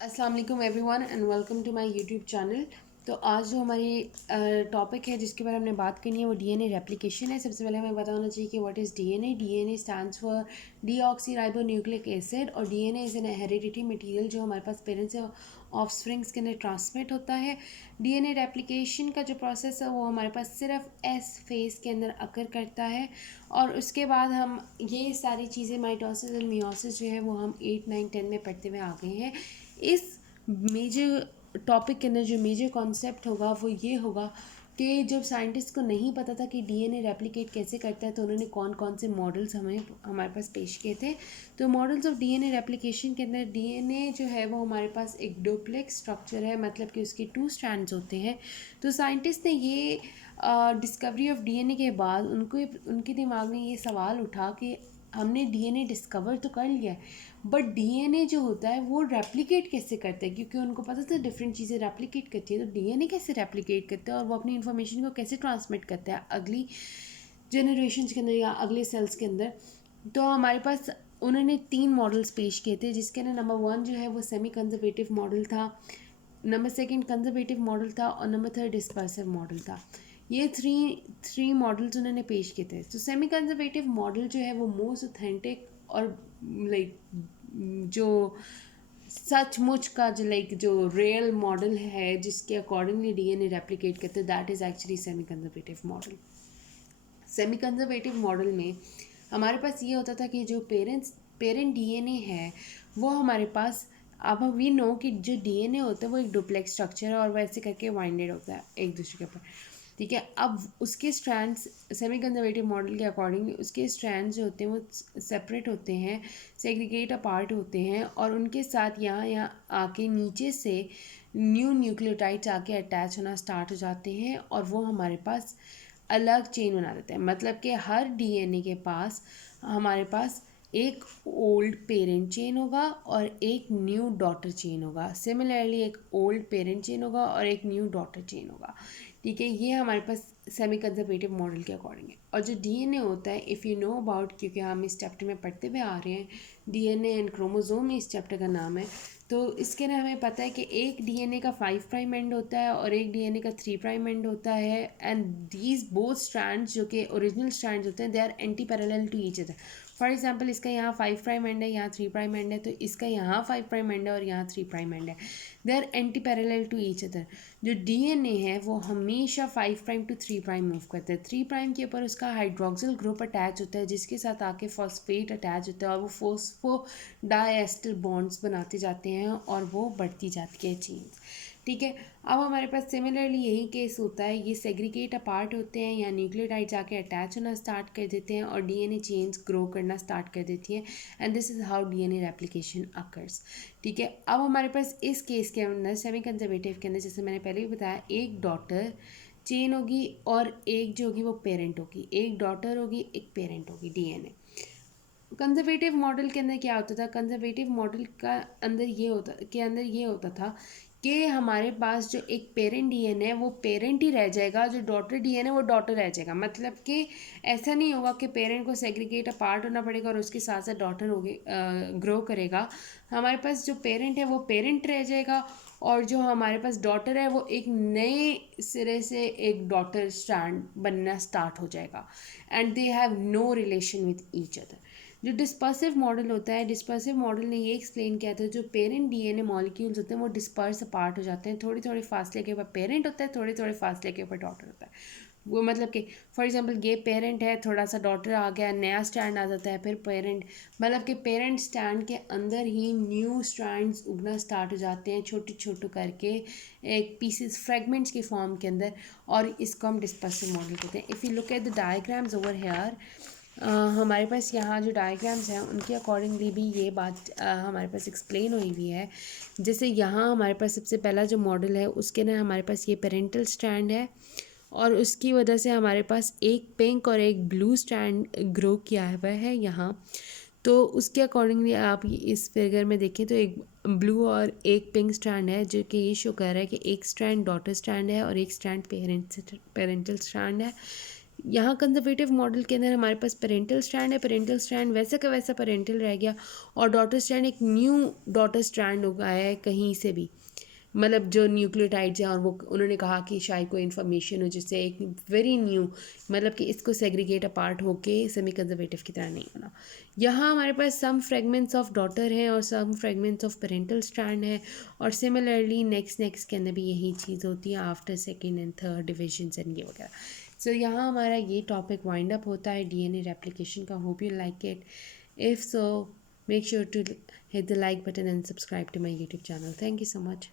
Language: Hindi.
अस्सलाम वालेकुम everyone and welcome to my YouTube channel. तो आज जो हमारी टॉपिक है जिसके बारे में हमने बात करनी है वो डीएनए रेप्लिकेशन है। सबसे पहले हमें बताना चाहिए कि what is DNA. DNA stands for deoxyribonucleic acid और DNA is an heredity material जो हमारे पास पेरेंट्स से ऑफस्प्रिंग्स के अंदर ट्रांसमिट होता है। डीएनए रेप्लिकेशन का जो प्रोसेस है वो हमारे पास सिर्फ एस फेज़ के अंदर अकर करता है और उसके बाद हम ये सारी चीज़ें माइटोसिस और मियोसिस जो है वो हम 8, 9, 10 में पढ़ते हुए आ गए हैं। इस मेजर टॉपिक के अंदर जो मेजर कॉन्सेप्ट होगा वो ये होगा कि जब साइंटिस्ट को नहीं पता था कि डीएनए रेप्लिकेट कैसे करता है तो उन्होंने कौन कौन से मॉडल्स हमारे पास पेश किए थे। तो मॉडल्स ऑफ डीएनए रेप्लिकेशन के अंदर डीएनए जो है वो हमारे पास एक डुप्लेक्स स्ट्रक्चर है, मतलब कि उसके 2 स्ट्रैंड्स होते हैं। तो साइंटिस्ट ने ये डिस्कवरी ऑफ डीएनए के बाद उनके दिमाग में ये सवाल उठा कि हमने डीएनए डिस्कवर तो कर लिया है बट डीएनए जो होता है वो रेप्लिकेट कैसे करता है, क्योंकि उनको पता था डिफरेंट चीज़ें रेप्लिकेट करती है। तो डीएनए कैसे रेप्लिकेट करता है और वो अपनी इन्फॉर्मेशन को कैसे ट्रांसमिट करता है अगली जनरेशन के अंदर या अगले सेल्स के अंदर। तो हमारे पास उन्होंने 3 मॉडल्स पेश किए थे जिसके अंदर नंबर 1 जो है वो सेमी कंजर्वेटिव मॉडल था, नंबर 2 कंजर्वेटिव मॉडल था और नंबर 3 डिस्पर्सिव मॉडल था। ये थ्री मॉडल्स उन्होंने पेश किए थे। तो सेमी कंजर्वेटिव मॉडल जो है वो मोस्ट ऑथेंटिक और लाइक जो सचमुच का जो रियल मॉडल है जिसके अकॉर्डिंगली डीएनए रेप्लिकेट करते हैं, that is actually semi conservative model. Semi conservative model में हमारे पास ये होता था कि जो पेरेंट डीएनए है वो हमारे पास, अब वी नो कि जो डीएनए होता है वो एक डुप्लेक्स स्ट्रक्चर है और वैसे करके वाइंडेड होता है एक दूसरे के ऊपर। ठीक है, अब उसके स्ट्रैंड्स सेमी कंजर्वेटिव मॉडल के अकॉर्डिंग उसके स्ट्रैंड्स जो होते हैं वो सेपरेट होते हैं, सेग्रीगेट अपार्ट होते हैं और उनके साथ यहाँ आके नीचे से न्यू न्यूक्लियोटाइड्स आके अटैच होना स्टार्ट हो जाते हैं और वो हमारे पास अलग चेन बना देते हैं। मतलब कि हर डीएनए के पास हमारे पास एक ओल्ड पेरेंट चेन होगा और एक न्यू डॉटर चेन होगा। सिमिलरली एक ओल्ड पेरेंट चेन होगा और एक न्यू डॉटर चेन होगा। ठीक है, ये हमारे पास सेमी कंजर्वेटिव मॉडल के अकॉर्डिंग है। और जो डीएनए होता है, इफ़ यू नो अबाउट, क्योंकि हम इस चैप्टर में पढ़ते हुए आ रहे हैं, डीएनए एंड क्रोमोसोम इस चैप्टर का नाम है। तो इसके ना हमें पता है कि एक डीएनए का 5 प्राइम एंड होता है और एक डीएनए का 3 प्राइम एंड होता है एंड दीज बोथ स्ट्रैंड्स जो कि ओरिजिनल स्ट्रैंड्स होते हैं they are antiparallel to each other. For example इसका यहाँ 5 प्राइम एंड है, यहाँ 3 प्राइम एंड है, तो इसका यहाँ 5 प्राइम एंड है और यहाँ 3 प्राइम एंड है। They are antiparallel to each other. जो डीएनए है वो हमेशा 5 प्राइम टू 3 प्राइम मूव करता है। 3 प्राइम के ऊपर उसका हाइड्रोक्सिल ग्रुप अटैच होता है जिसके साथ आके फॉस्फेट अटैच होता है और वो फोस्फो डायएस्टर बॉन्ड्स बनाते जाते हैं और वो बढ़ती जाती है चेन्स। ठीक है, अब हमारे पास सिमिलरली यही केस होता है, ये सेग्रीगेट अपार्ट होते हैं या न्यूक्लियोटाइड जाके अटैच होना स्टार्ट कर देते हैं और डीएनए चेन्स ग्रो करना स्टार्ट कर देती हैं and this is how DNA replication occurs. ठीक है, अब हमारे पास इस केस के अंदर सेमी कंजर्वेटिव के अंदर जैसे मैंने पहले भी बताया एक डॉटर चेन होगी और एक जो होगी वो पेरेंट होगी, एक डॉटर होगी एक पेरेंट होगी डीएनए। कंजर्वेटिव मॉडल के अंदर क्या होता था, कंजर्वेटिव मॉडल का अंदर ये होता था कि हमारे पास जो एक पेरेंट डीएनए है वो पेरेंट ही रह जाएगा, जो डॉटर डीएनए वो डॉटर रह जाएगा। मतलब कि ऐसा नहीं होगा कि पेरेंट को सेग्रीगेट अपार्ट होना पड़ेगा और उसके साथ साथ डॉटर होगी ग्रो करेगा। हमारे पास जो पेरेंट है वो पेरेंट रह जाएगा और जो हमारे पास डॉटर है वो एक नए सिरे से एक डॉटर स्टैंड बनना स्टार्ट हो जाएगा and they have no relation with each other. जो डिस्पर्सिव मॉडल होता है, डिस्पर्सिव मॉडल ने ये एक्सप्लेन किया था जो पेरेंट डीएनए मॉलिक्यूल्स होते हैं वो डिस्पर्स अपार्ट हो जाते हैं, थोड़ी थोड़ी फासले के ऊपर पेरेंट होता है, थोड़ी थोड़ी फासले के ऊपर डॉटर होता है। वो मतलब कि फॉर एग्जांपल ये पेरेंट है, थोड़ा सा डॉटर आ गया, नया स्टैंड आ जाता है, फिर पेरेंट, मतलब कि पेरेंट स्टैंड के अंदर ही न्यू स्ट्रैंड्स उगना स्टार्ट हो जाते हैं छोटे छोटे करके एक पीसेस फ्रेगमेंट्स के फॉर्म के अंदर, और इसको हम डिस्पर्सिव मॉडल कहते हैं। If you look at the diagrams over here, हमारे पास यहाँ जो डायग्राम्स हैं उनके अकॉर्डिंगली भी ये बात हमारे पास एक्सप्लेन हुई हुई है। जैसे यहाँ हमारे पास सबसे पहला जो मॉडल है उसके ना हमारे पास ये पेरेंटल स्ट्रैंड है और उसकी वजह से हमारे पास एक पिंक और एक ब्लू स्ट्रैंड ग्रो किया हुआ है यहाँ। तो उसके अकॉर्डिंगली आप इस फिगर में देखें तो एक ब्लू और एक पिंक स्ट्रैंड है जो कि ये शो कर रहा है कि एक स्ट्रैंड डॉटर स्ट्रैंड है और एक स्ट्रैंड पेरेंटल स्ट्रैंड है। यहाँ कंजर्वेटिव मॉडल के अंदर हमारे पास पेरेंटल स्ट्रैंड है, पेरेंटल स्ट्रैंड वैसा का वैसा पेरेंटल रह गया, और डॉटर स्ट्रैंड एक न्यू डॉटर स्ट्रैंड हो गया है कहीं से भी, मतलब जो न्यूक्लियोटाइड्स हैं, और वो उन्होंने कहा कि शायद कोई इन्फॉर्मेशन हो जिससे एक वेरी न्यू, मतलब कि इसको सेग्रीगेट अपार्ट होके सेमी कंजर्वेटिव की तरह नहीं होना। यहाँ हमारे पास सम फ्रेगमेंट्स ऑफ डॉटर हैं और सम फ्रेगमेंट्स ऑफ पेरेंटल स्ट्रैंड है, और सिमिलरली नेक्स्ट के अंदर भी यही चीज़ होती है after second and third division and ये वगैरह। सो यहाँ हमारा ये टॉपिक वाइंड अप होता है डीएनए रेप्लिकेशन का। Hope you like it. If so, make sure to hit the like button and subscribe to my YouTube channel. Thank you so much.